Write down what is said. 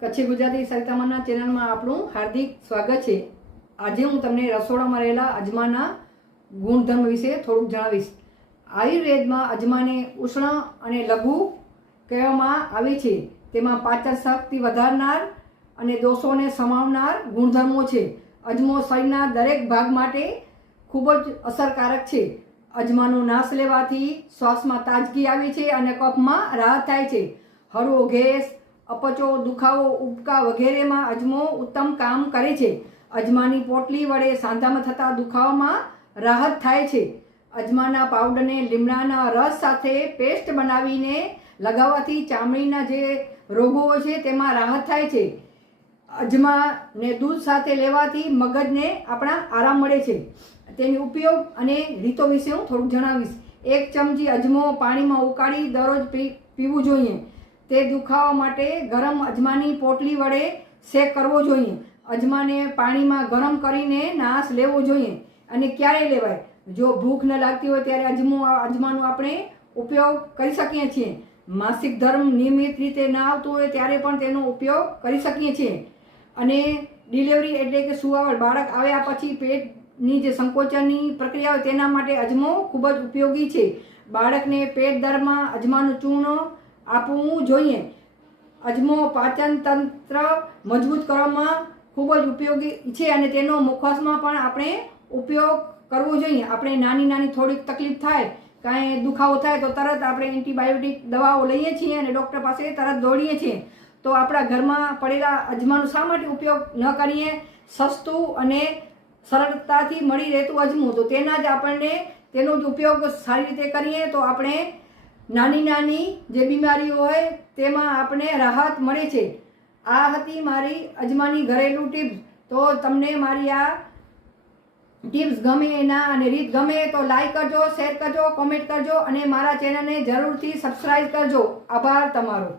કચ્છી ગુજરાતી સરિતામાના ચેનલમાં આપણું હાર્દિક સ્વાગત છે। આજે હું તમને રસોડામાં રહેલા અજમાના ગુણધર્મ વિશે થોડુંક જણાવીશ। આયુર્વેદમાં અજમાને ઉષ્ણ અને લઘુ કહેવામાં આવે છે। તેમાં પાચન શક્તિ વધારનાર અને દોષોને સમાવનાર ગુણધર્મો છે। અજમો શરીરના દરેક ભાગ માટે ખૂબ જ અસરકારક છે। અજમાનો નાશ લેવાથી શ્વાસમાં તાજગી આવે છે અને કફમાં રાહત થાય છે। હળવો ગેસ, અપચો, દુખાવો, ઉબકા વગેરેમાં અજમો ઉત્તમ કામ કરે છે। અજમાની પોટલી વડે સાંધામાં થતા દુખાવામાં રાહત થાય છે। અજમાના પાવડરને લીમડાના રસ સાથે પેસ્ટ બનાવીને લગાવવાથી ચામડીના જે રોગો હોય છે તેમાં રાહત થાય છે। અજમાને દૂધ સાથે લેવાથી મગજને આપણા આરામ મળે છે। તેનો ઉપયોગ અને રીતો વિશે હું થોડુંક જણાવીશ। 1 ચમચી અજમો પાણીમાં ઉકાળી દરરોજ પીવું જોઈએ। તે દુખાવા માટે ગરમ અજમાની પોટલી વડે શેક કરવો જોઈએ। અજમાને પાણીમાં ગરમ કરીને નાશ લેવો જોઈએ। અને ક્યારે લેવાય? જો ભૂખ ન લાગતી હોય ત્યારે અજમાનો આપણે ઉપયોગ કરી શકીએ છીએ। માસિક ધર્મ નિયમિત રીતે ન આવતું હોય ત્યારે પણ તેનો ઉપયોગ કરી શકીએ છીએ। અને ડિલિવરી એટલે કે સુવાવડ, બાળક આવ્યા પછી પેટની જે સંકોચનની પ્રક્રિયા હોય તેના માટે અજમો ખૂબ જ ઉપયોગી છે। બાળકને પેટ દર્દમાં અજમાનું ચૂર્ણ આપવું જોઈએ। અજમો પાચન તંત્ર મજબૂત કરવામાં ખૂબ જ ઉપયોગી છે અને તેનો મુખવાસમાં પણ આપણે ઉપયોગ કરવો જોઈએ। આપણે નાની થોડીક તકલીફ થાય, કાંઈ દુખાવો થાય તો તરત આપણે એન્ટીબાયોટિક દવાઓ લઈએ છીએ અને ડૉક્ટર પાસે તરત દોડીએ છીએ। તો આપણા ઘરમાં પડેલા અજમાનો શા માટે ઉપયોગ ન કરીએ? સસ્તું અને સરળતાથી મળી રહેતું અજમું, તો તેના જ આપણને તેનો જ ઉપયોગ સારી રીતે કરીએ તો આપણે નાની જે બીમારીઓ હોય તેમાં આપણને રાહત મળે છે। આ હતી મારી અજમાની ઘરેલું ટિપ્સ। તો તમને મારી આ ટિપ્સ ગમે અને રીત ગમે તો લાઈક કરજો, શેર કરજો, કોમેન્ટ કરજો અને મારા ચેનલને જરૂરથી સબસ્ક્રાઈબ કરજો। આભાર તમારો।